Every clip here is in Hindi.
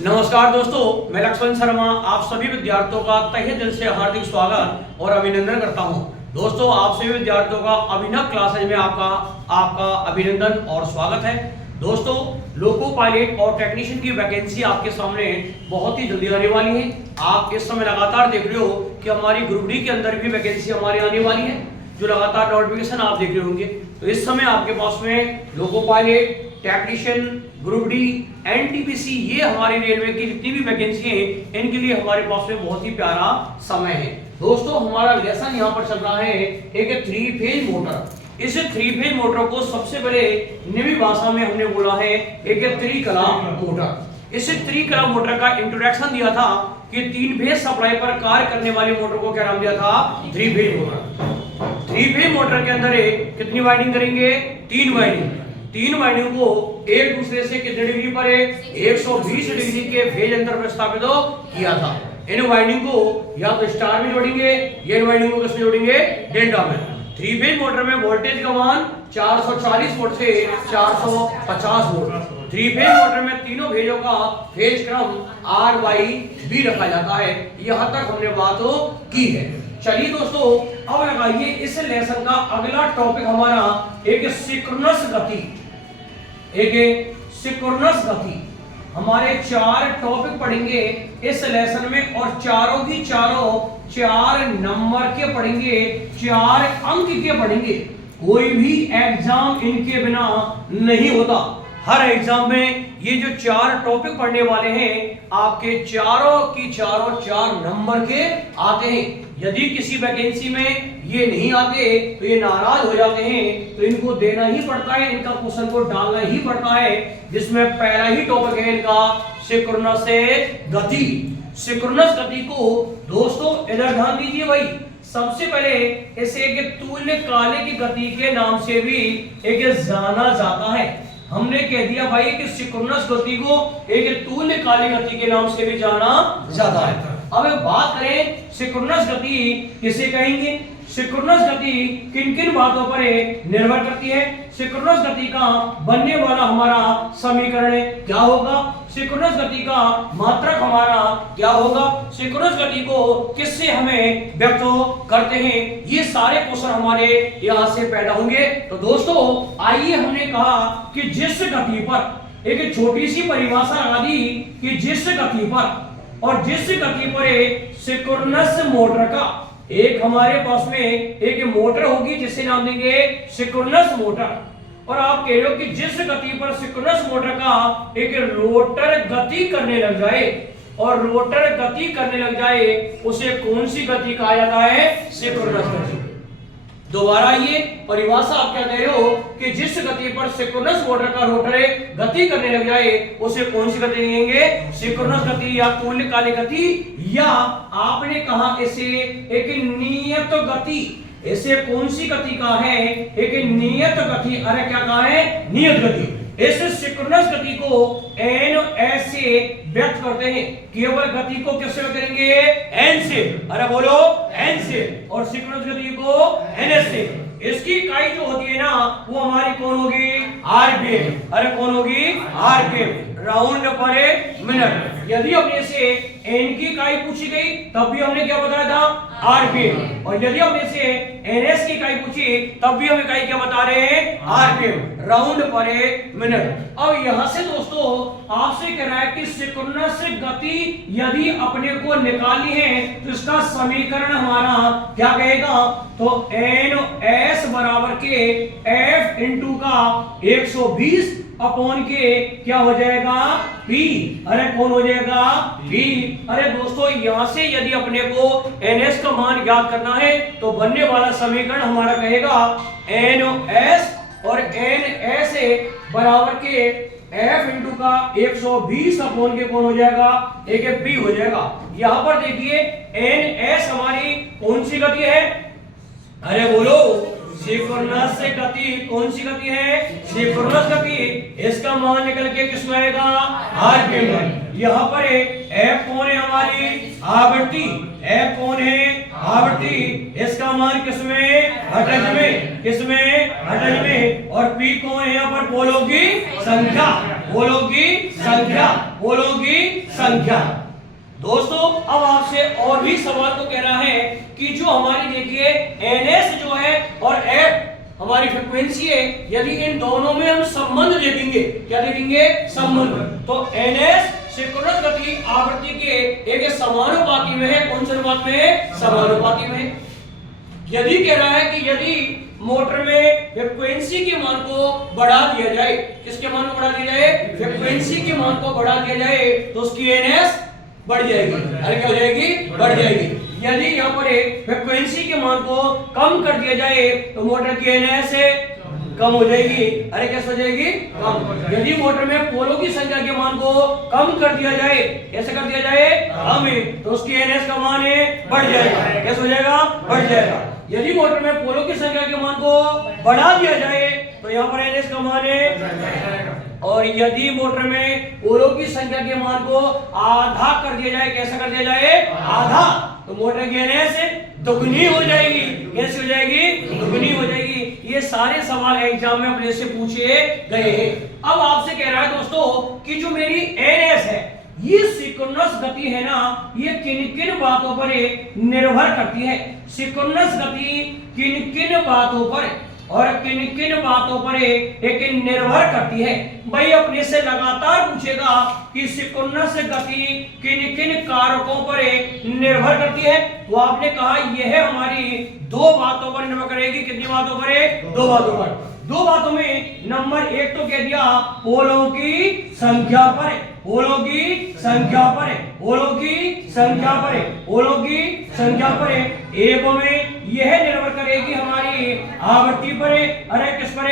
नमस्कार दोस्तों, मैं लक्ष्मण शर्मा आप सभी विद्यार्थियों का तहे दिल से हार्दिक स्वागत और अभिनंदन करता हूं। दोस्तों, आप सभी विद्यार्थियों का अभिनव क्लासेज में आपका अभिनंदन और स्वागत है। दोस्तों, लोको पायलट और टेक्नीशियन की वैकेंसी आपके सामने बहुत ही जल्दी आने वाली है। आप इस समय लगातार देख रहे हो कि हमारी ग्रुप डी के अंदर भी वैकेंसी हमारी आने वाली है, जो लगातार नोटिफिकेशन आप देख रहे होंगे। तो इस समय आपके पास में loco pilot, technician, group D, NTPC, ये हमारी रेलवे की जितनी भी वैकेंसी है इनके लिए हमारे पास में बहुत ही प्यारा समय है। दोस्तों, हमारा लेसन यहाँ पर चल रहा है एक 3 फेज मोटर। इस 3 फेज मोटर को सबसे पहले नेवी भाषा में हमने बोला है एक त्रिकलाम मोटर। इस त्रिकलाम मोटर का इंट्रोडक्शन दिया था कि 3 फेज सप्लाई पर कार्य करने वाली मोटर को क्या नाम दिया था? 3 फेज मोटर। 3 फेज मोटर के अंदर कितनी वाइंडिंग करेंगे? 3 वाइंडिंग। 3 वाइंडिंग को एक दूसरे से कितने डिग्री पर 120 डिग्री के फेज अंतर पर स्थापित किया था। इन वाइंडिंग को या तो स्टार में जोड़ेंगे या इन वाइंडिंग को किसमें जोड़ेंगे? डेल्टा में। 3 फेज मोटर में वोल्टेज का मान 440 वोल्ट से 450 वोल्ट। 3 फेज मोटर में तीनों फेजों का फेज क्रम R/B रखा जाता है। यहां तक हमने बात की है। चलिए दोस्तों, अब लगाइए इस लेसन का अगला टॉपिक हमारा एक सिंक्रोनस गति। एक सिंक्रोनस गति हमारे 4 टॉपिक पढ़ेंगे इस लेसन में, और चारों की चारों 4 नंबर के पढ़ेंगे, 4 अंक के पढ़ेंगे। कोई भी एग्जाम इनके बिना नहीं होता। हर एग्जाम में ये जो 4 टॉपिक पढ़ने वाले हैं आपके चारों की चारों 4 नंबर के आते हैं। यदि किसी वैकेंसी में ये नहीं आते तो ये नाराज हो जाते हैं, तो इनको देना ही पड़ता है, इनका क्वेश्चन को डालना ही पड़ता है, जिसमें पहला ही टॉपिक है इनका सिंक्रोनस गति। सिंक्रोनस गति को दोस्तों इधर ध्यान दीजिए भाई। सबसे पहले इसे एक तुल्यकालिक की गति के नाम से भी एक जाना जाता है। हमने कह दिया भाई कि सिंक्रोनस गति को एक तुल्यकालिक गति के नाम से भी जाना जाता है। अब बात करें सिंक्रोनस गति किसे कहेंगे? सिंक्रोनस गति किन किन बातों पर निर्भर करती है? सिंक्रोनस गति का बनने वाला हमारा समीकरण क्या होगा? सिंक्रोनस गति का मात्रक हमारा क्या होगा? सिंक्रोनस गति को किससे हमें व्यक्त करते हैं? ये सारे क्वेश्चन हमारे यहाँ से पैदा होंगे। तो दोस्तों, आइए, हमने कहा कि जिस गति पर एक छोटी सी परिभाषा लगा दी कि जिस गति पर, और जिस गति पर सिंक्रोनस मोटर का एक हमारे पास में एक मोटर होगी जिसे नाम देंगे सिंक्रोनस मोटर। और आप कह रहे हो कि जिस गति पर सिंक्रोनस मोटर का एक रोटर गति करने लग जाए, और रोटर गति करने लग जाए, उसे कौन सी गति कहा जाता है? सिंक्रोनस गति। दोबारा ये परिभाषा आप क्या कह रहे हो कि जिस गति पर सिंक्रोनस मोटर का रोटर गति करने लग जाए उसे कौन सी गति कहेंगे? सिंक्रोनस गति या तुल्यकालिक गति, या आपने कहा इसे एक नियत गति। इसे कौन सी गति का है? एक नियत गति। अरे क्या कहा है? नियत गति। इस सिंक्रोनस गति को NS से व्यक्त करते हैं। केवल गति को किससे व्यक्त करेंगे? N से। अरे बोलो, N से। और सिंक्रोनस गति को NS से। इसकी इकाई जो होती है ना, वो हमारी कौन होगी? RPM। अरे कौन होगी? RPM, राउंड पर मिनट। यदि अपने से N की इकाई पूछी गई तब भी हमने क्या बताया था? RPM। और यदि हमने से NS की इकाई पूछी तब भी हम इकाई क्या बता रहे हैं? RPM, राउंड पर मिनट। अब यहां से दोस्तों आपसे कह रहा है कि सिंक्रोनस गति यदि अपने को निकालनी है तो इसका समीकरण हमारा क्या कहेगा? तो NS बराबर के F इंटू का 120 अपॉन के क्या हो जाएगा? P। अरे कौन हो जाएगा? P। अरे दोस्तों, यहां से यदि अपने को NS का मान ज्ञात करना है तो बनने वाला समीकरण हमारा कहेगा NS, और NS बराबर के F इंटू का 120 अपॉन के कौन हो जाएगा? एक P हो जाएगा। यहां पर देखिए NS हमारी कौन सी गति है? अरे बोलो, सिंक्रोनस गति। कौन सी गति है? सिंक्रोनस गति। इसका मान निकल के किसमें आएगा? RPM। यहाँ पर F कौन है? हमारी आवृत्ति। F कौन है? आवृत्ति। इसका मान किसमें? हर्ट्ज में। किसमें? हर्ट्ज में। और P कौन है? यहाँ पर पोलों की संख्या। पोलों की संख्या, पोलों की संख्या। दोस्तों अब आपसे और भी सवाल को कह रहा है कि जो हमारी देखिए NS जो है और F हमारी फ्रीक्वेंसी है, यदि इन दोनों में हम संबंध देखेंगे, क्या देखेंगे? संबंध। तो NS सिंक्रोनस गति आवृत्ति के एक समानुपाती में है। कौन से अनुपात में है? समानुपाती में। यदि कह रहा है कि यदि मोटर में फ्रीक्वेंसी के मान को बढ़ा दिया जाए, किसके मान को बढ़ा दिया जाए? फ्रीक्वेंसी के मान को बढ़ा दिया जाए तो उसकी NS बढ़ जाएगी। अरे क्या हो जाएगी? बढ़ जाएगी। यदि यहाँ पर फ्रीक्वेंसी के मान को कम कर दिया जाए तो मोटर की NS कम हो जाएगी। अरे कैसे हो जाएगी? कम। यदि मोटर में पोलों की संख्या के मान को कम कर दिया जाए, ऐसे कर दिया जाए कम, तो उसकी NS का मान बढ़ जाएगा। कैसे हो जाएगा? बढ़ जाएगा। यदि मोटर में पोलों की संख्या के मान को बढ़ा दिया जाए तो यहाँ पर NS का मान और यदि मोटर में पोलों की संख्या के मान को आधा कर दिया जाए, कैसा कर दिया जाए? आधा, तो मोटर की NS दुगनी हो जाएगी। कैसे हो जाएगी? दुगनी हो जाएगी। ये सारे सवाल एग्जाम में अपने से पूछे गए हैं। अब आपसे कह रहा है दोस्तों कि जो मेरी NS है, ये सिंक्रोनस गति है ना, ये किन किन बातों पर निर्भर करती है? सिंक्रोनस गति किन किन बातों पर और किन किन बातों पर एक निर्भर करती है? भाई अपने से लगातार पूछेगा कि सिंक्रोनस गति किन किन कारकों पर निर्भर करती है। तो आपने कहा यह हमारी दो बातों पर निर्भर करेगी। कितनी बातों पर? दो बातों पर। दो बातों में नंबर एक तो कह दिया पोलों की संख्या पर, पोलों की संख्या पर, पोलों की संख्या पर, पोलों की संख्या पर। एवं यह निर्भर करेगी हमारी आवृत्ति पर। अरे किस पर?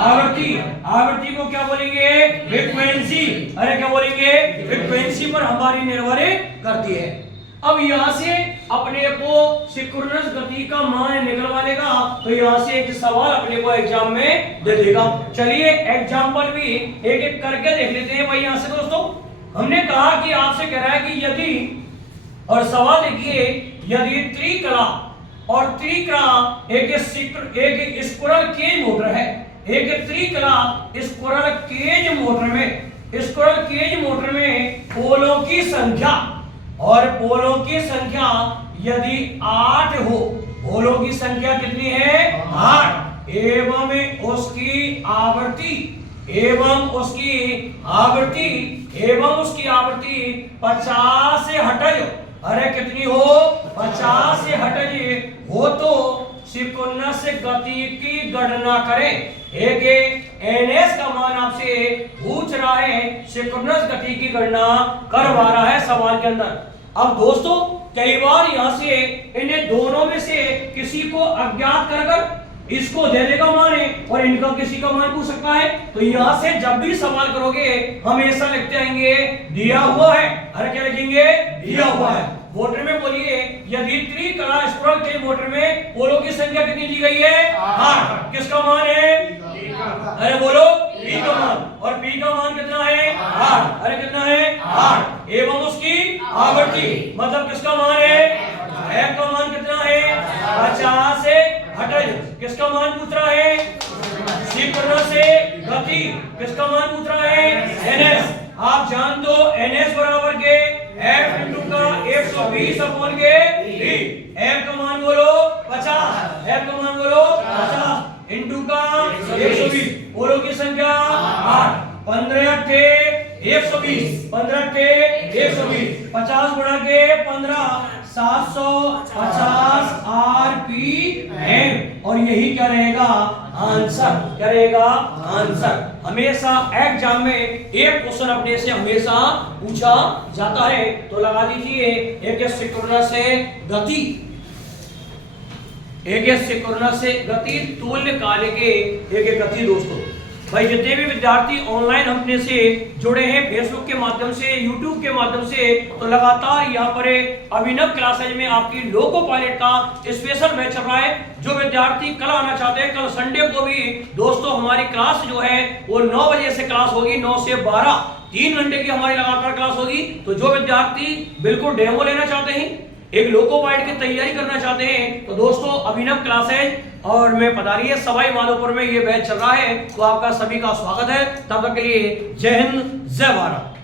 आवृत्ति। आवृत्ति को क्या बोलेंगे? फ्रीक्वेंसी। अरे क्या बोलेंगे? फ्रीक्वेंसी पर हमारी निर्भर करती है। अब यहाँ से अपने को सिंक्रोनस गति का मान निकलवा लेगा तो यहाँ से एक सवाल अपने को एग्जाम में दे देगा। चलिए एग्जाम्पल भी एक एक करके देख लेते हैं। भाई यहाँ से दोस्तों हमने कहा कि आपसे कह रहा है कि यदि, और सवाल देखिए, यदि त्रिकला और त्रिकला एक स्क्विरल केज मोटर है, एक त्रिकला स्क्विरल केज मोटर में पोलों की संख्या और पोलों की संख्या यदि 8 हो, पोलों की संख्या कितनी है? 8। एवं उसकी आवृत्ति 50 से हटज, अरे कितनी हो? 50 से हटज हो तो सिंक्रोनस गति की गणना करें। एक NS का मान आपसे पूछ रहा है, सिंक्रोनस गति की गणना करवा रहा है सवाल के अंदर। अब दोस्तों कई बार यहाँ से इन्हें दोनों में से किसी को अज्ञात कर इसको दे देगा मान और इनका किसी का मान पूछ सकता है। तो यहाँ से जब भी सवाल करोगे हमेशा लिखते आएंगे दिया हुआ है। अरे क्या लिखेंगे? दिया हुआ है। मोटर में बोलिए यदि त्रिकला स्क्विरल केज मोटर में पोलों की संख्या कितनी दी गई है? 8। किसका मान है? अरे बोलो P का मान। और P का मान कितना है? 8। अरे कितना है? 8। एवं उसकी आवृत्ति मतलब किसका मान है? F का मान कितना है? 50 से हटज। किसका मान पूछ रहा है? सिंक्रोनस गति। किसका मान पूछ रहा है? NS। आप जान दो NS बराबर के F इंटू का 120 अपॉन के D। F का मान बोलो 50, F का मान बोलो 50 इंटू का 120। पोलों की संख्या 8। 15 अट्ठे 120, 15 अट्ठे 120, 50 गुणा के 15 750 RPM। और यही क्या रहेगा? आंसर। क्या रहेगा? आंसर। हमेशा एग्जाम में एक क्वेश्चन अपने से हमेशा पूछा जाता है। तो लगा दीजिए एक सिंक्रोनस गति, एक सिंक्रोनस गति तुल्यकाल के एक गति। दोस्तों भाई जितने भी विद्यार्थी ऑनलाइन अपने से जुड़े हैं फेसबुक के माध्यम से, यूट्यूब के माध्यम से, तो लगातार यहाँ पर अभिनव क्लासेज में आपकी लोको पायलट का स्पेशल बैच चल रहा है। जो विद्यार्थी कल आना चाहते हैं, कल संडे को भी दोस्तों हमारी क्लास जो है वो 9 बजे से क्लास होगी, 9 से 12, 3 घंटे की हमारी लगातार क्लास होगी। तो जो विद्यार्थी बिल्कुल डेमो लेना चाहते हैं एक लोको पायलट की तैयारी करना चाहते हैं तो दोस्तों अभिनव क्लासेज और मैं पधारिए सवाई माधोपुर में ये बैच चल रहा है, तो आपका सभी का स्वागत है। तब तक के लिए जय हिंद, जय भारत।